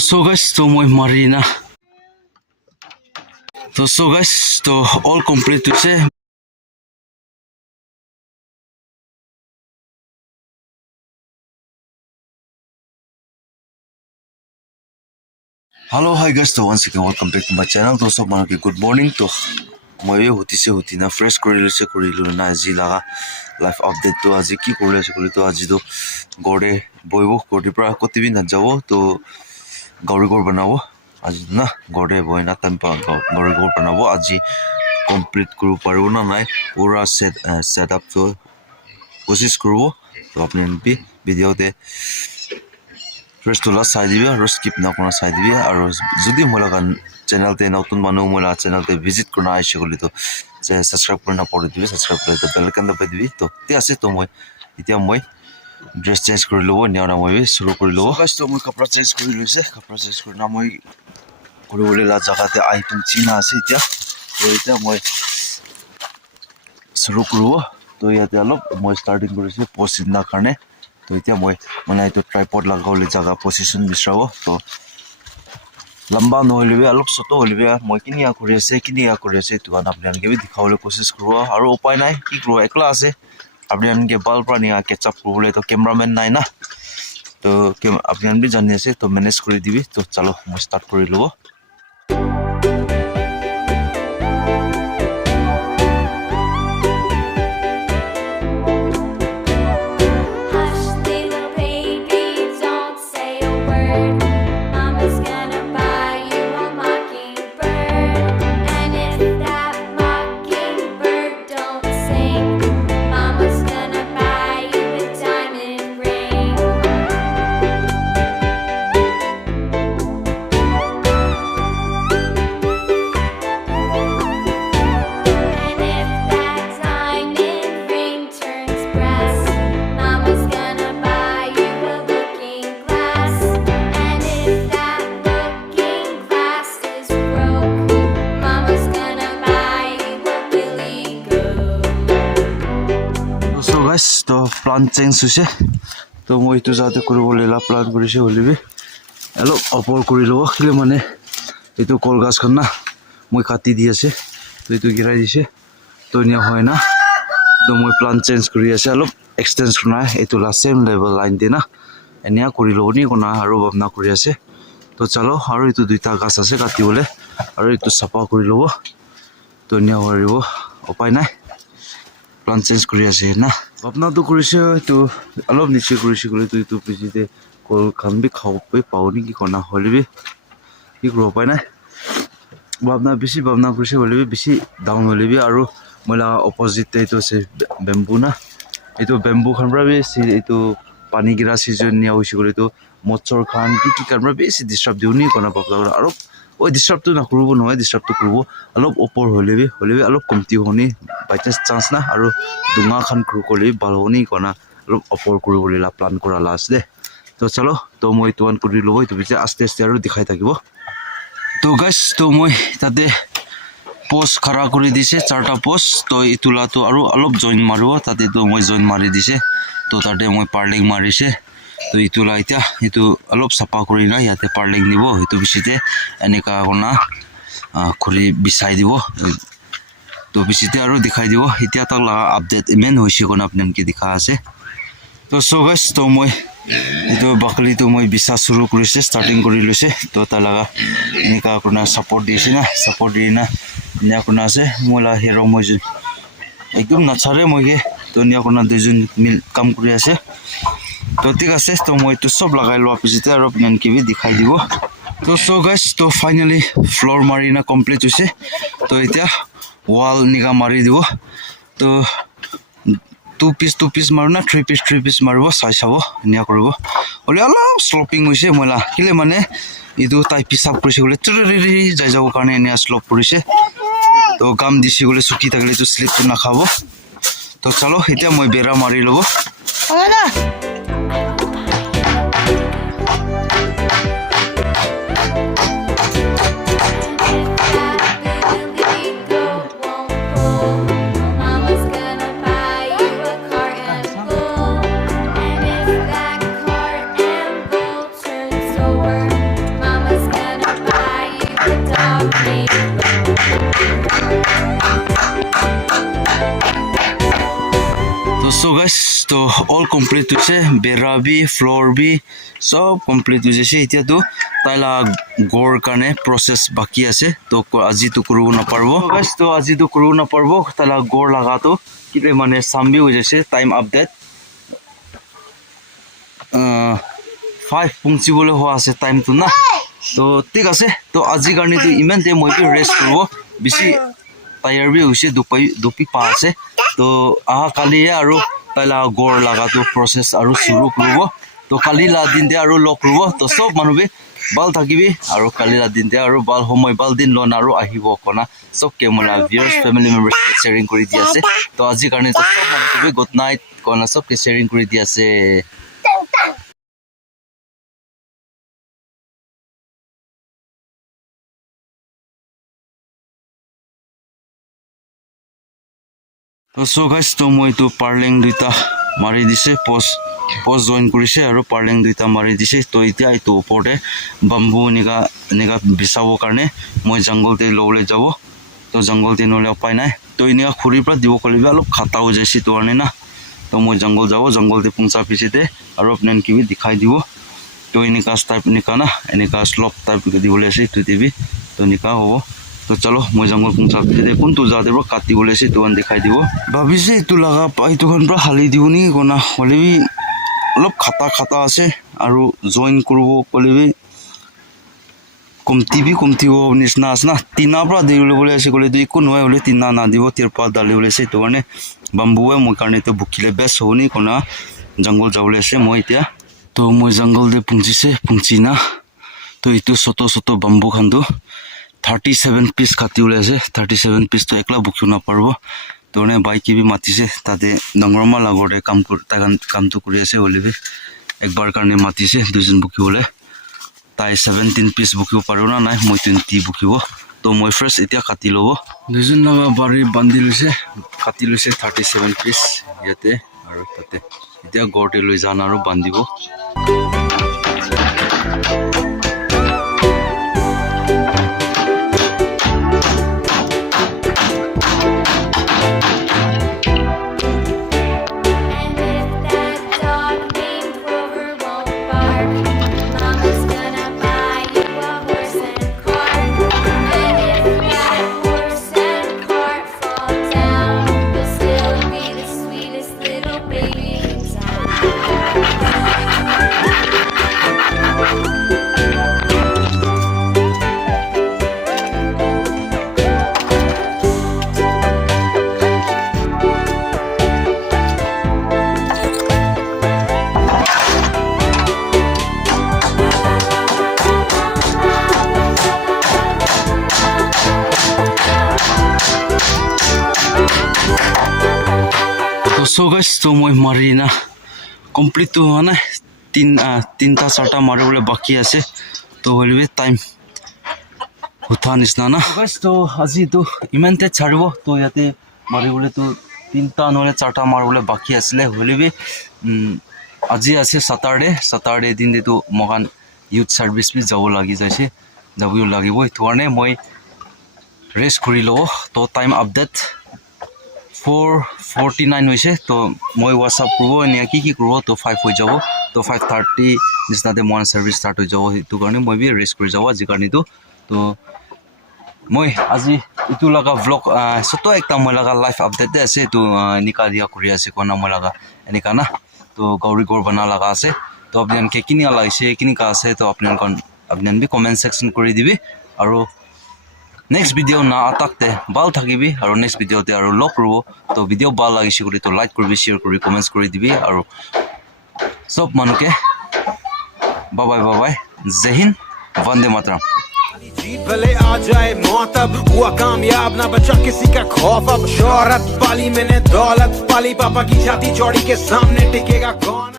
so guys, to মই Marina. So guys, to all complete to say. Hello, hi guys. So once again, welcome back to my channel. To so manu good morning. To মই huti na fresh korilu na aji laga life update to aji ki kori to aji to gorde boibo gorde pra kotibi na jabo to gauri gor banabo aji na gorde boy na tampa gauri gor banabo aji complete kuru paribo na nai pura setup to kosis kuru to apne bi video te first to last side dibe skip na kona side dibe aro jodi mola kan channel te nautun manu mola channel te visit korna aise goli to subscribe korna pore dibe subscribe kore to bell icon dabai dibe to te ase to moi etia moi dress change kori lobo niara moi bi shuru kori lobo guys to moi kapra change kori loise kapra change korna moi kori bole la jaga te item china ase etia to etia moi shuru koribo to yate alop moi starting korise post na karne to etia moi mane to tripod lagaule jaga position bisrabo to lamba no holibe alop soto holibe moi kinia kori ase to an apni ange bi dikhawole kosis korbo aro upai nai ki kro ekla ase apni ange bal pra ninga catch up korbole to cameraman nai na to apni an bi jani ase to manage kori dibi to chalo moi start kori lobo to plan change hoise to moi to jate koribole la plan korise holibi alo upor kori lobo khile mane etu kolgas khan na moi kati di ase to etu girai dise to nia hoy na to moi plan change kori ase alo extend korna etu la same level line de na enia kori lobo ni kona aro bhabna kori ase to chalo aro etu duita gas ase kati bole aro etu sapa kori lobo to nia horibo upai nai plan change kori ase na apna to korise to alop niche korise kole to etu pijite kol khan bi khau pe pauni ki kona holibi ki gro pai na babna korise holibi bisi down holibi aro mola opposite te to se bamboo na etu bamboo khan bra bi si etu pani gira season nia hoise kole to mochor khan ki khan bra bisi disturb diuni kona babla aro oi disturb to na kurubo noy disturb to kurubo alop opor holibi alop komti honi by chance na aro dunga khan kru kole balhoni kona alop opor kuribole la plan kora last de to chalo to moi tuan kuri lobo to biche aste aro dikhai thakibo to guys to moi tate post khara kuri dise charta post to itula to aro alop join maruwa tate to moi join mari dise to tate moi parling marise to itula itia itu alop sapa kuri na yate parling nibo itu bisite eneka kona khuri bisai dibo to bisite aro dikhai dibo itia ta la update imen hoise kona apnan ke dikha ase to so guys to moi itu bakali to moi bisa shuru korise starting kori lose to ta laga eneka kona support di na nya kona ase mola hero moi ekdom nachare moi ge to nya kona dujun mil kam kori ase to ঠিক আছে তো মই তো সব লাগাই লোৱা পিছতে আৰু আপনি কি বি দেখাই দিব তো সো গাইস তো ফাইনালি ফ্লোর মারিনা কমপ্লিট হৈছে তো এতিয়া ওয়াল নিগা মারি দিব তো টু পিস মাৰো না থ্ৰি পিস মাৰিব চাই চাব নিয়া কৰিব ওলি অলপ স্লোপিং হৈছে মলা কিলে মানে ইদু তাই পিসাব কৰিছে গলে চুৰি যাই যাব কাৰণে নিয়া স্লোপ কৰিছে তো গাম দিছি গলে সুকি থাকিলে তো স্লিপ না খাব তো চলো এতিয়া মই বেৰা মাৰি লব আলা অল কমপ্লিট হৈছে বেৰা বি ফ্লোৰ বি সব কমপ্লিট হৈ গৈছে এতিয়া তো তাইলা গড় কাৰণে প্ৰসেছ বাকি আছে তো আজি তো কৰিব নাপাৰব গাইস তো আজি তো কৰিব নাপাৰব তাইলা গড় লাগাটো কিলে মানে সামবি হৈ গৈছে টাইম আপডেট 5 পৌঁছিবলৈ হোৱা আছে টাইমটো না তো ঠিক আছে তো আজি কাৰণে তো ইমান তে মই ৰেষ্ট কৰিব বেছি টায়াৰ বি হৈছে দুপি পা আছে তো আহা কালি আৰু তাইলা গড় লাগাটো প্ৰসেছ আৰু শুৰু কৰিব তো কালি লা দিন দে আৰু লক কৰিব তো সব মানুহে বাল থাকিবি আৰু কালি লা দিন দে আৰু বাল সময় বাল দিন লন আৰু আহিব কনা সব কেমলা ভিউয়াৰ্স ফ্যামিলি মেম্বাৰ্স শেয়াৰিং কৰি দি আছে তো আজি কাৰণে তো সব মানুহে গুড নাইট কনা সব কে শেয়াৰিং কৰি দি আছে তো সো গাইস তো মই তো পাৰ্লিং দুইটা মাৰি দিছে পোস্ট জয়েন কৰিছে আৰু পাৰ্লিং দুইটা মাৰি দিছে তো এতিয়া এইটো ওপৰতে বাম্বু নিগা বিছাব কাৰণে মই জংগলতে লবলৈ যাব তো জংগলতে নলে উপায় নাই তো ইনিয়া খুৰিৰ পৰা দিব কলিবা অলপ খাতা হৈ যাইছে তো আনে না তো মই জংগল যাব জংগলতে পুংচা পিছতে আৰু আপোনান কিবি দেখাই দিব তো এনেকা টাইপ নিকা না এনেকা স্লপ টাইপ দিবলৈ আছে তো দিবি তো নিকা হ'ব তো চলো মই জংগল পুংচা পিছতে কোনটো জাতে পৰা কাটিবলৈ আছে তো দেখাই দিব ভাবিছে এইটো লাগা এইটো খন পৰা হালি দিব নি কোনা হলেবি অলপ খাতা আছে আৰু জয়েন কৰিব কলিবি কমটিব নিচিনা আছে না তিনা পৰা দিবলৈ আছে কলে একো নহয় হলে তিনা না দিব তিৰপা ডালিবলৈ আছে তো কাৰণে বাম্বুৱে মই কাৰণে তো বুকিলে বেছ হনি কোনা জংগল যাবলৈ আছে মই এতিয়া তো মই জংগল দে পুংচিনা তো এইটো ছোট বাম্বু খান্দো 37 পিস কাটি ওলাই আছে 37 পিস তো একলা বুকিও নাপাৰব তো নে বাইক কি মাতিছে তাতে নংৰমা লাগৰে কামটো কৰি আছে হলিবি একবাৰ কাৰণে মাতিছে দুজন বুকিবলৈ তাই 17 পিস বুকিব পাৰো না নাই মই 20 বুকিব তো মই ফাৰ্স্ট এতিয়া কাটি লব দুজন লগা বাৰি বান্ধি লৈছে কাটি লৈছে 37 পিস ইয়াতে আৰু তাতে এতিয়া গড়তে লৈ যান আৰু বান্ধিব So guys, to মই মাৰি না কমপ্লিট তো হোৱা নাই তিনটা চাৰটা মাৰিবলৈ বাকী আছে তো হলিবি টাইম উঠা নিচিনা না গাইছ তো আজি তো ইমানতে ছাড়িব তো ইয়াতে মাৰিবলৈ তো তিনটা নহলে চাৰটা মাৰিবলৈ বাকী আছিলে হলিবি আজি আছে সাটাৰডে দিন তো মগান ইউথ সাৰ্ভিস বি যাব লাগি যাইছে যাবও লাগিব এইটো কাৰণে মই ৰেষ্ট কৰি লও তো টাইম আপডেট 4:49 হৈছে তো মই WhatsApp কৰিব এনে কি কৰিব তো 5 হৈ যাব তো 5:30 নিচিনাতে মৰ্নিং সাৰ্ভিস ষ্টাৰ্ট হৈ যাব সেইটো কাৰণে মই বি ৰেষ্ট কৰি যাব আজি কাৰণে তো মই আজি ইটো লগা vlog ছোট একটা মই লগা লাইফ আপডেট আছে তো নিকা দিয়া কৰি আছে কোনা মই লগা এনেকা না তো গৌৰী গড় বনা লগা আছে তো আপোনান কে কিনি লাইছে কিনি কা আছে তো আপোনান বি কমেন্ট সেকশন কৰি দিবি আৰু next video na atakte bal thakibi aru next video te aru log robo to video bal lagise kori to like korbi share kori comments kori dibi aru sob manuke bye bye jai hind vande mataram जीत भले आ जाए मौत अब हुआ कामयाब ना बचा किसी का खौफ अब शोहरत पाली मैंने दौलत पाली पापा की छाती चौड़ी के सामने टिकेगा कौन